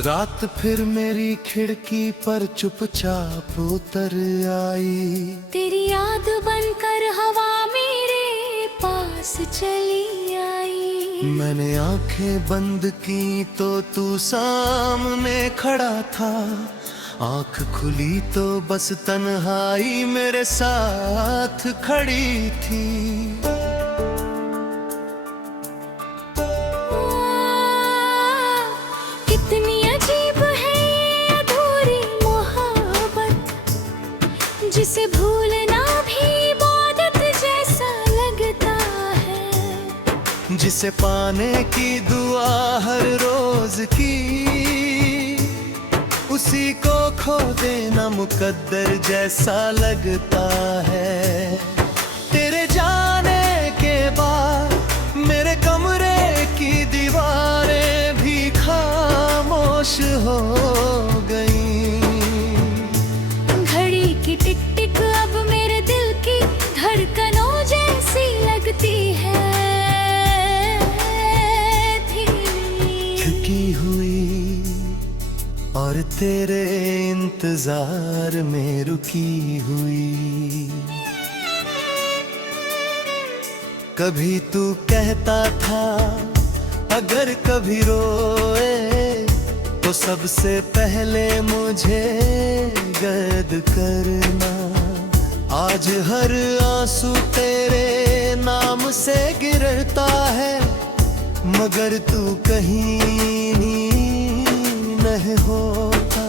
रात फिर मेरी खिड़की पर चुपचाप उतर आई। तेरी याद बनकर हवा मेरे पास चली आई। मैंने आंखें बंद की तो तू सामने खड़ा था। आंख खुली तो बस तन्हाई मेरे साथ खड़ी थी। जिसे भूलना भी इबादत जैसा लगता है। जिसे पाने की दुआ हर रोज की, उसी को खो देना मुकद्दर जैसा लगता है। तेरे जाने के बाद मेरे कमरे की दीवारें भी खामोश हो गईं। टिक टिक अब मेरे दिल की धड़कनों जैसी लगती है। झुकी हुई और तेरे इंतजार में रुकी हुई। कभी तू कहता था अगर कभी रोए तो सबसे पहले मुझे गर्द करना। आज हर आंसू तेरे नाम से गिरता है, मगर तू कहीं नहीं होता।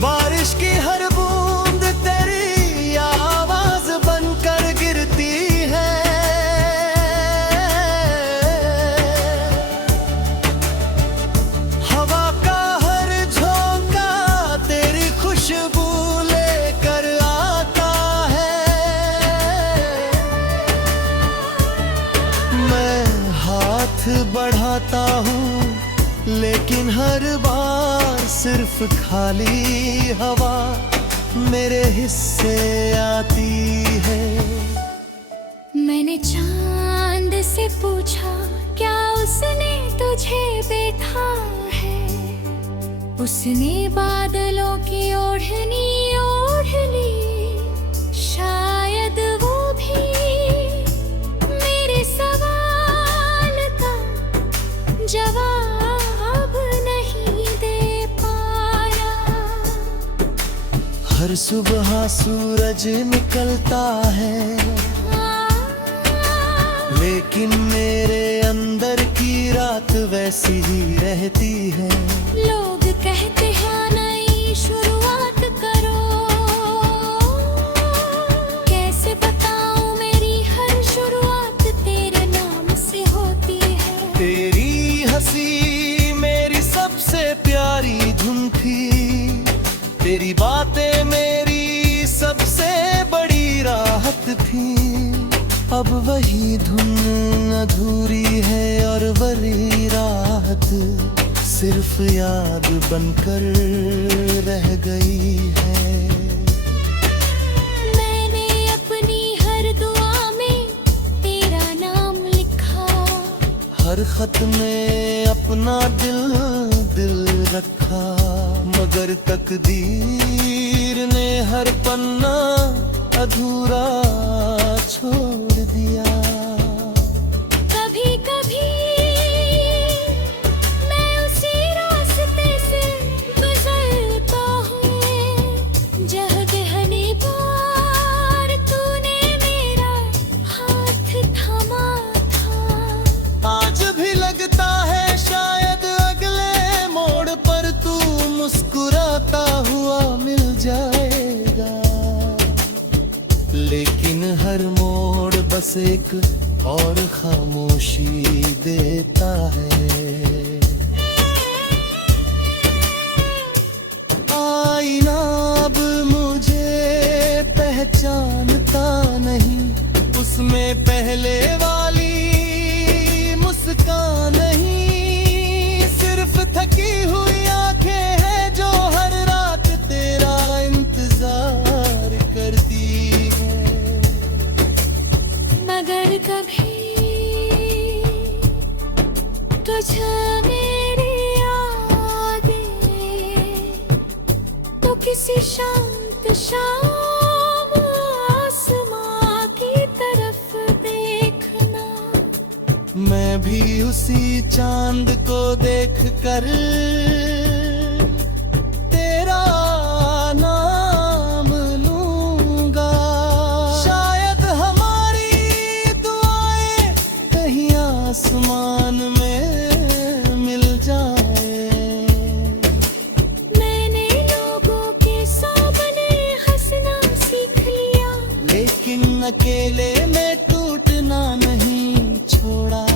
बारिश की हर बूंद तेरी आवाज बनकर गिरती है। हवा का हर झोंका तेरी खुशबू लेकर आता है। मैं हाथ बढ़ाता हूँ लेकिन हर बार सिर्फ खाली हवा मेरे हिस्से आती है। मैंने चांद से पूछा क्या उसने तुझे देखा है। उसने बादलों की ओढ़नी ओढ़ ली। शायद वो भी मेरे सवाल का जवाब नहीं दे पाया। हर सुबह सूरज निकलता है, लेकिन मेरे अंदर की रात वैसी ही रहती है। लोग कहते हैं नई शुरुआत करो। कैसे बताऊं मेरी हर शुरुआत तेरे नाम से होती है। तेरी हंसी मेरी सबसे प्यारी धुन थी। तेरी बातें मेरी सबसे बड़ी राहत थी। अब वही धुन अधूरी है और वही राहत सिर्फ याद बनकर रह गई है। मैंने अपनी हर दुआ में तेरा नाम लिखा। हर खत में अपना दिल रखा, मगर तकदीर ने हर पन्ना अधूरा छोड़ दिया। कभी कभी मैं उसी रास्ते से गुजरता हूँ जहाँ गहरी बार तूने मेरा हाथ थामा था। आज भी लगता है शायद अगले मोड़ पर तू मुस्कुराता हुआ मिल जाएगा। लेकिन हर मोड़ बस एक और खामोशी देता है। आईना अब मुझे पहचानता नहीं, उसमें पहले वाली मुस्कान नहीं। सिर्फ थकी हुई आंखें हैं जो हर रात तेरा इंतजार करती है। मगर कभी तुझे मेरी रात शाम आसमां की तरफ देखना, मैं भी उसी चांद को देख कर तेरा नाम लूंगा। शायद हमारी दुआएं कहीं आसमान में मिल जाए। मैंने लोगों के सामने हंसना सीख लिया, लेकिन अकेले में टूटना नहीं छोड़ा।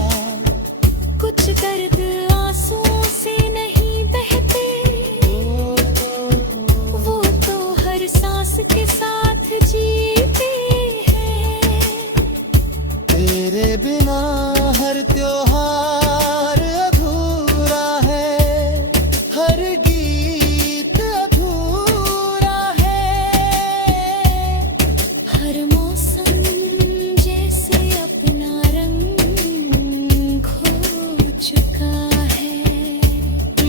कुछ दर्द आंसुओं से नहीं बहते, वो तो हर सांस के साथ जीते हैं। तेरे बिना हर त्योहार अधूरा है, हर गीत अधूरा है। हर मौसम जैसे अपना रंग खो चुका है।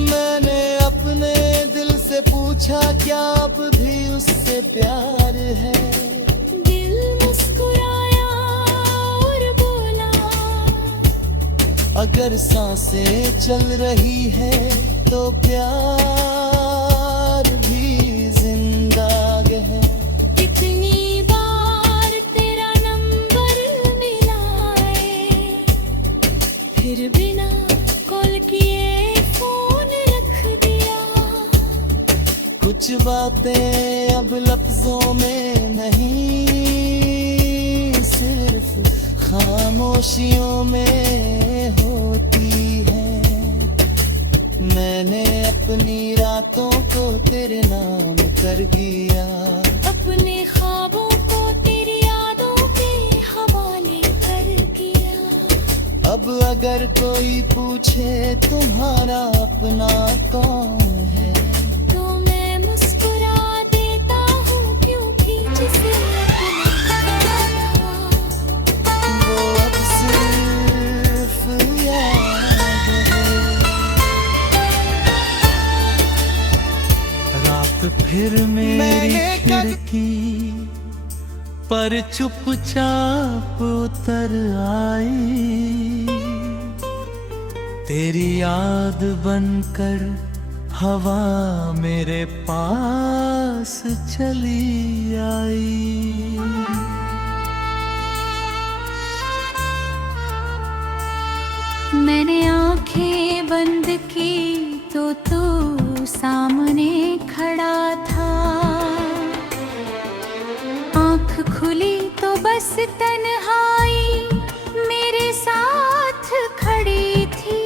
मैंने अपने दिल से पूछा क्या अब भी उससे प्यार है। दिल मुस्कुराया और बोला, अगर सांसें चल रही है तो प्यार भी जिंदा है। कितनी बार तेरा नंबर मिलाए, फिर बिना कॉल किए फोन रख दिया। कुछ बातें अब लफ्जों में नहीं, सिर्फ खामोशियों में होती है। मैंने अपनी रातों को तेरे नाम कर दिया, अपने ख्वाबों को तेरी यादों के हवाले कर दिया। अब अगर कोई पूछे तुम्हारा अपना कौन है, तो मैं मुस्कुरा देता हूँ, क्योंकि जिसे अपना था वो अब सिर्फ याद है। रात फिर मेरी खिड़की पर चुपचाप उतर आई। तेरी याद बनकर हवा मेरे पास चली आई। मैंने आंखें बंद की तो तू सामने खड़ा था, आंख खुली तो बस तन्हाई मेरे साथ खड़ी थी।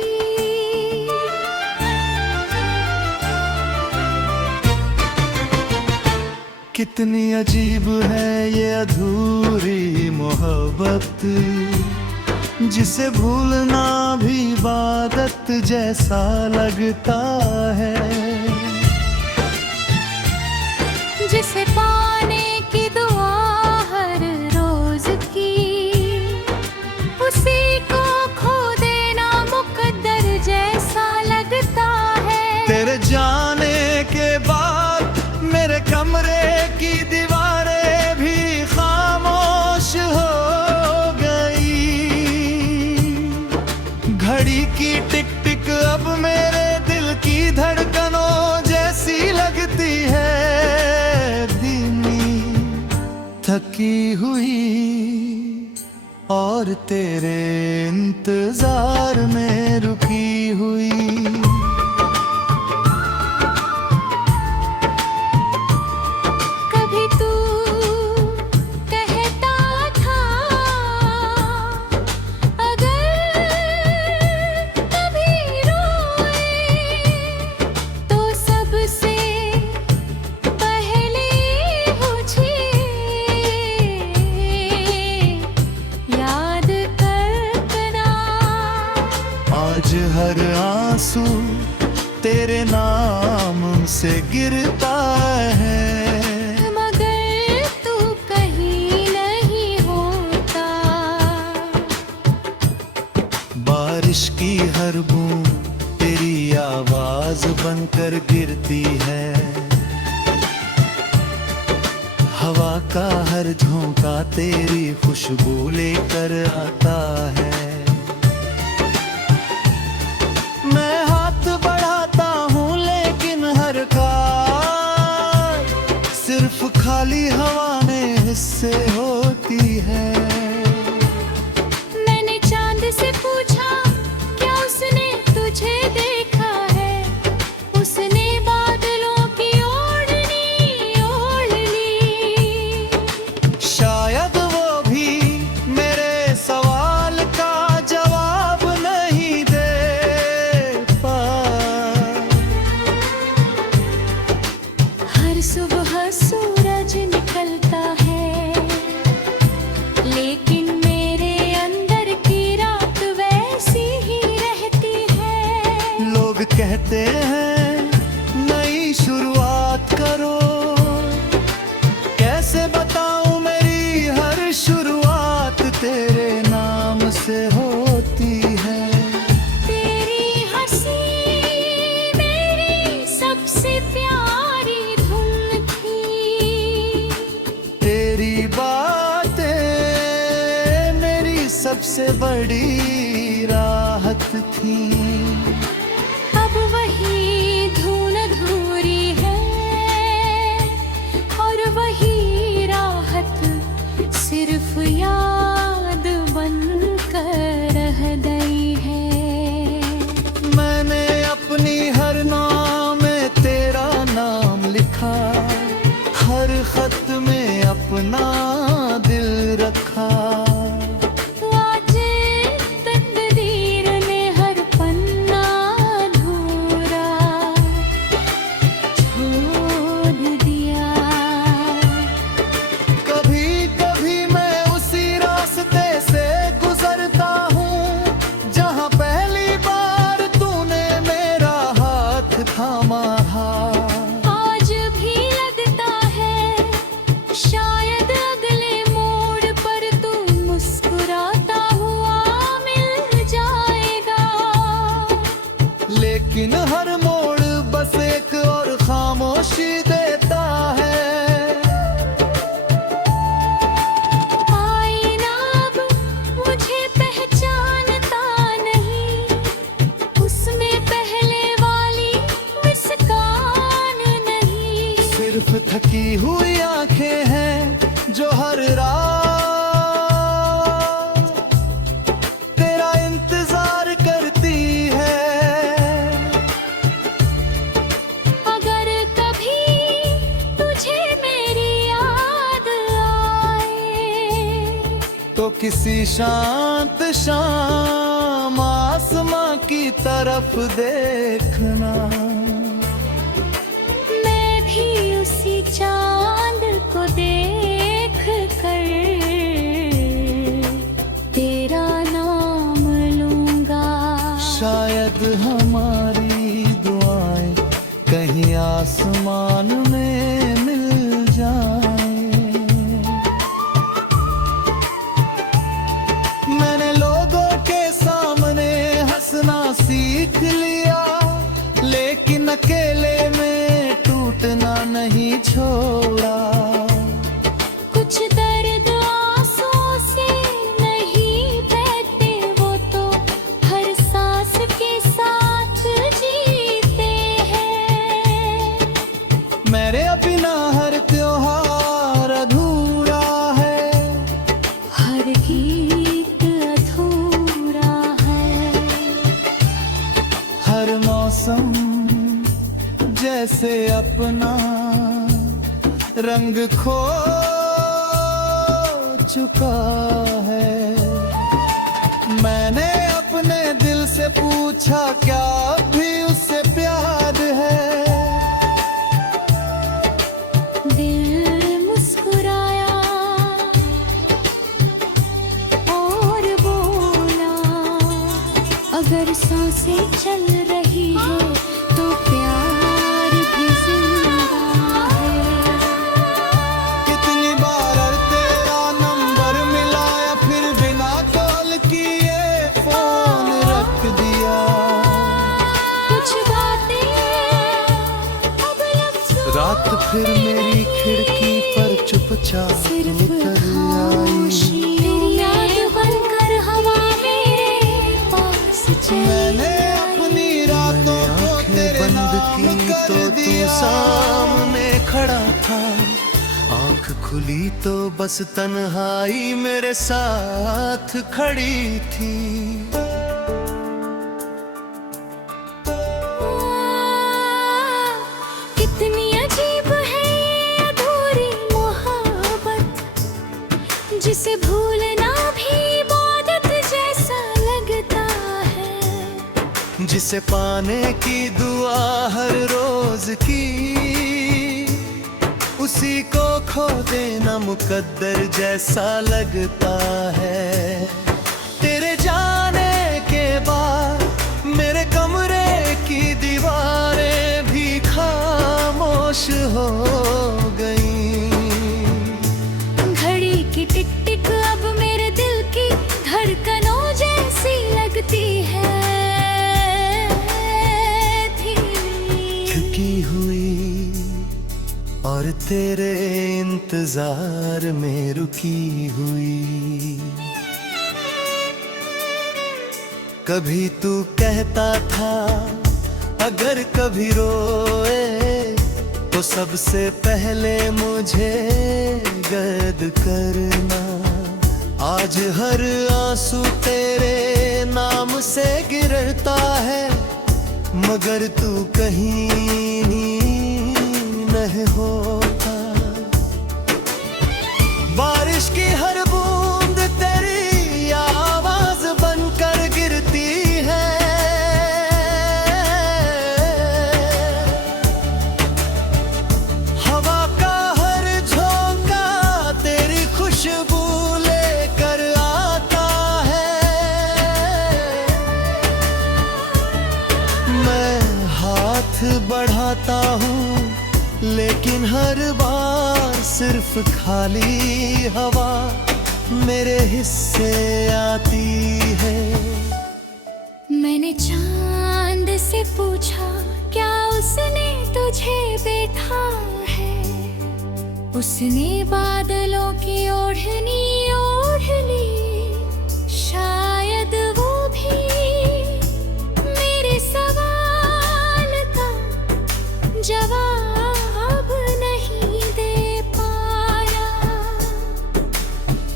कितनी अजीब है ये अधूरी मोहब्बत, जिसे भूलना भी इबादत जैसा लगता है। जिसे पाने की दुआ हर रोज की, उसी को खो देना मुकद्दर जैसा लगता है। तेरे जाने के बाद मेरे कमरे की दीवारें भी खामोश हो गई। घड़ी की टिक टिक अब मेरे दिल की धड़कनों जैसी लगती है। धीमी थकी हुई और तेरे इंतजार में रुकी हुई। कभी तू कहता था, अगर कभी रोए तो सबसे पहले मुझे याद करना। आज हर आंसू तेरे नाम से गिरता है। मगर तू कहीं नहीं होता, बारिश की हर बूंद तेरी आवाज बनकर गिरती है। हवा का हर झोंका तेरी खुशबू लेकर आता है। मैं हाथ बढ़ाता हूँ लेकिन हर कार सिर्फ खाली हवा में हिस्से होती है। मैंने चांद से पूछा क्या उसने तुझे देखा है, उसने बादलों की ओढ़नी ओढ़ ली। शायद वो भी मेरे सवाल का जवाब नहीं दे पाए। हर सुबह सूरज निकलता है लेकिन मेरे अंदर की रात वैसी ही रहती है। लोग कहते हैं नई शुरुआत करो, कैसे बताऊं मेरी हर शुरुआत तेरे नाम से होती है। तेरी हंसी मेरी सबसे प्यारी धुन थी, तेरी बातें मेरी सबसे बड़ी राहत थी। अब वही धुन अधूरी है और वही राहत सिर्फ याद बनकर रह गई है। मैंने अपनी हर नाम में तेरा नाम लिखा, हर खत में अपना दिल रखा। आज तकदीर ने हर पन्ना अधूरा छोड़ दिया। कभी कभी मैं उसी रास्ते से गुजरता हूँ जहाँ पहली बार तूने मेरा हाथ थामा था। आज भी लगता है शायद अगले मोड़ पर तू मुस्कुराता हुआ मिल जाएगा। लेकिन हर मोड़ बस एक और खामोशी देता है। आईना अब मुझे पहचानता नहीं, उसमें पहले वाली मुस्कान नहीं। सिर्फ थकी हुई आंखें हैं जो हर रात तेरा इंतजार करती है। अगर कभी तुझे मेरी याद आए तो किसी शांत शाम आसमां की तरफ देखना। मैं भी उसी चांद को देख कर तेरा नाम लूंगा। शायद हमारी दुआएं कहीं आसमान में मिल जाएं। मैंने लोगों के सामने हंसना सीख लिया लेकिन अकेले में टूटना नहीं छोड़ा। कुछ दर्द आंसुओं से नहीं बहते, वो तो हर सांस के साथ जीते हैं। मेरे बिना हर त्योहार अधूरा है, हर गीत अधूरा है। हर मौसम जैसे अपना रंग खो चुका है। मैंने अपने दिल से पूछा क्या भी उससे प्यार है। दिल मुस्कुराया और बोला, अगर सांसें चल रही है तो प्यार भी जिंदा है। कितनी बार तेरा नंबर मिलाया फिर बिना कॉल किए फोन रख दिया। कुछ बातें अब लफ्ज़ों रात फिर मेरी खिड़की पर चुप चाह सिर्फ निकल खामोशी आई। तेरी याद बनकर हवा मेरे पास चली मैंने अपनी रातों को आंखें तेरे बंद नाम की कर तो तू दिया। सामने खड़ा था, आंख खुली तो बस तन्हाई मेरे साथ खड़ी थी। कितनी अजीब है ये अधूरी मोहब्बत, जिसे भूलना भी इबादत जैसा लगता है। जिसे पाने की दुआ हर रोज की, उसी को खो देना मुकद्दर जैसा लगता है। तेरे जाने के बाद मेरे कमरे की दीवारें भी खामोश हो गईं। घड़ी की टिक टिक अब मेरे दिल की धड़कनों जैसी लगती है। थकी हुई और तेरे इंतजार में रुकी हुई। कभी तू कहता था अगर कभी रोए तो सबसे पहले मुझे गर्द करना। आज हर आंसू तेरे नाम से गिरता है, मगर तू कहीं नहीं होता। बारिश की हर बूंद तेरी आवाज बनकर गिरती है। हवा का हर झोंका तेरी खुशबू लेकर आता है। मैं हाथ बढ़ाता हूँ लेकिन हर बार सिर्फ खाली हवा मेरे हिस्से आती है। मैंने चांद से पूछा क्या उसने तुझे देखा है। उसने बादलों की ओढ़नी ओढ़ ली, शायद वो भी मेरे सवाल का जवाब नहीं दे पाया।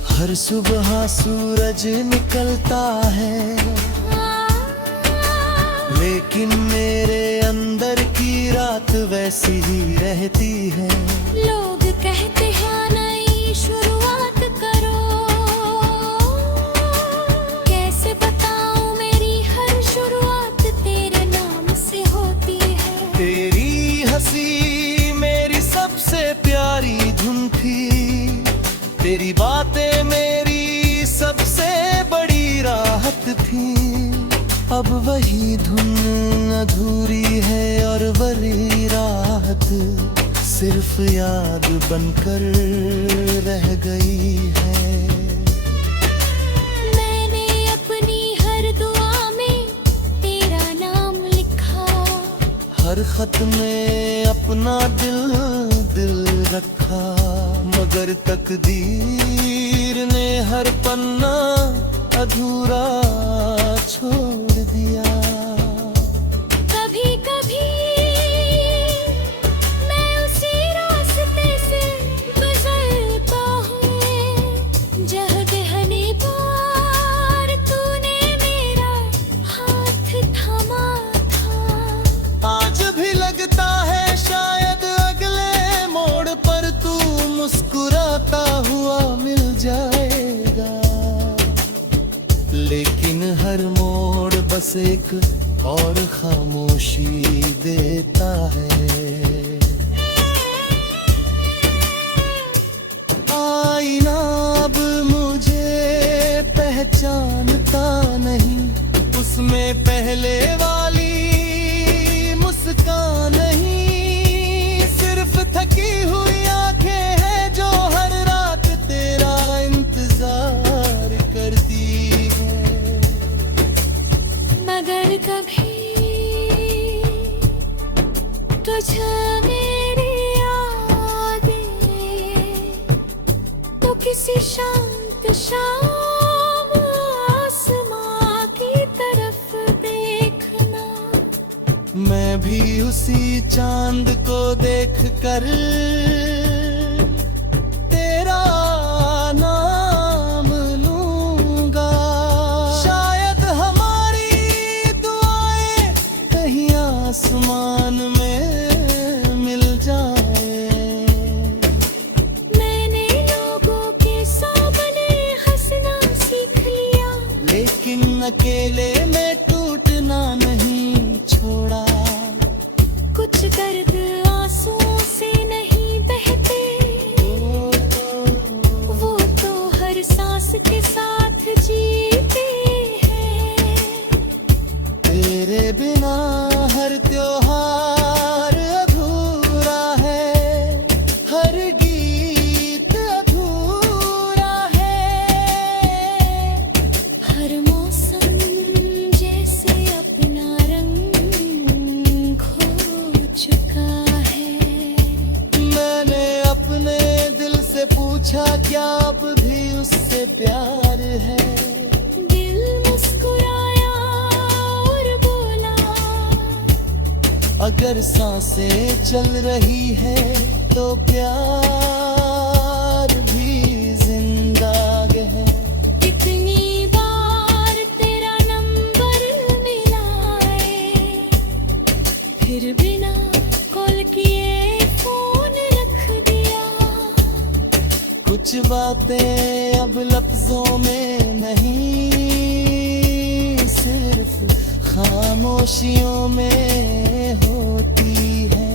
हर सुबह सूरज निकलता है, लेकिन मेरे अंदर की रात वैसी ही रहती है। लोग कहते हैं नई शुरुआत करो, कैसे बताऊं मेरी हर शुरुआत तेरे नाम से होती है। तेरी हंसी मेरी सबसे प्यारी धुन थी, तेरी बातें मेरी सबसे बड़ी राहत थी। अब वही धुन अधूरी है और वही राहत सिर्फ याद बनकर रह गई है। मैंने अपनी हर दुआ में तेरा नाम लिखा, हर खत में अपना दिल रखा, मगर तकदीर ने हर पन्ना अधूरा छोड़ दिया। कभी कभी मैं उसी रास्ते से गुजरता हूँ जहाँ पहली बार तूने मेरा हाथ थामा था। आज भी लगता है शायद अगले मोड़ पर तू मुस्कुराता हुआ मिल जाएगा, लेकिन हर मोड़ बस एक और खामोशी देता है। आईना अब मुझे पहचानता नहीं, उसमें पहले वाली मुस्कान नहीं, सिर्फ थकी हुई आंखें हैं जो हर रात तेरा इंतजार करती है। मगर कभी तुझे मेरी यादें किसी शांत शाम आसमां की तरफ देखना। मैं भी उसी चांद को देख कर तेरा नाम लूंगा। शायद हमारी दुआएं कहीं आसमान में मिल जाए। मैंने लोगों के सामने हंसना सीख लिया, लेकिन अकेले में टूटना नहीं छोड़ा। कुछ दर्द आंसुओं से नहीं बहते, वो तो हर सांस के साथ जीते हैं। तेरे बिना हर त्योहार अधूरा है, हर गीत अधूरा है। हर मौसम जैसे अपना रंग खो चुका है। मैंने अपने दिल से पूछा क्या अब भी उससे प्यार है। दिल मुस्कुराया और बोला, अगर सांसें चल रही है तो प्यार भी जिंदा है। इतनी बार तेरा नंबर मिलाए, फिर बिना कॉल किए फोन रख दिया। कुछ बातें अब लफ्जों में नहीं, सिर्फ खामोशियों में होती है।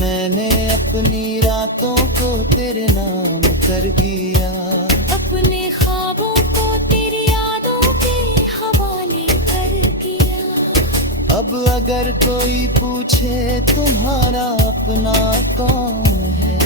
मैंने अपनी रातों को तेरे नाम कर दिया। अपने ख्वाबों को तेरी यादों के हवाले कर दिया। अब अगर कोई पूछे तुम्हारा अपना कौन है,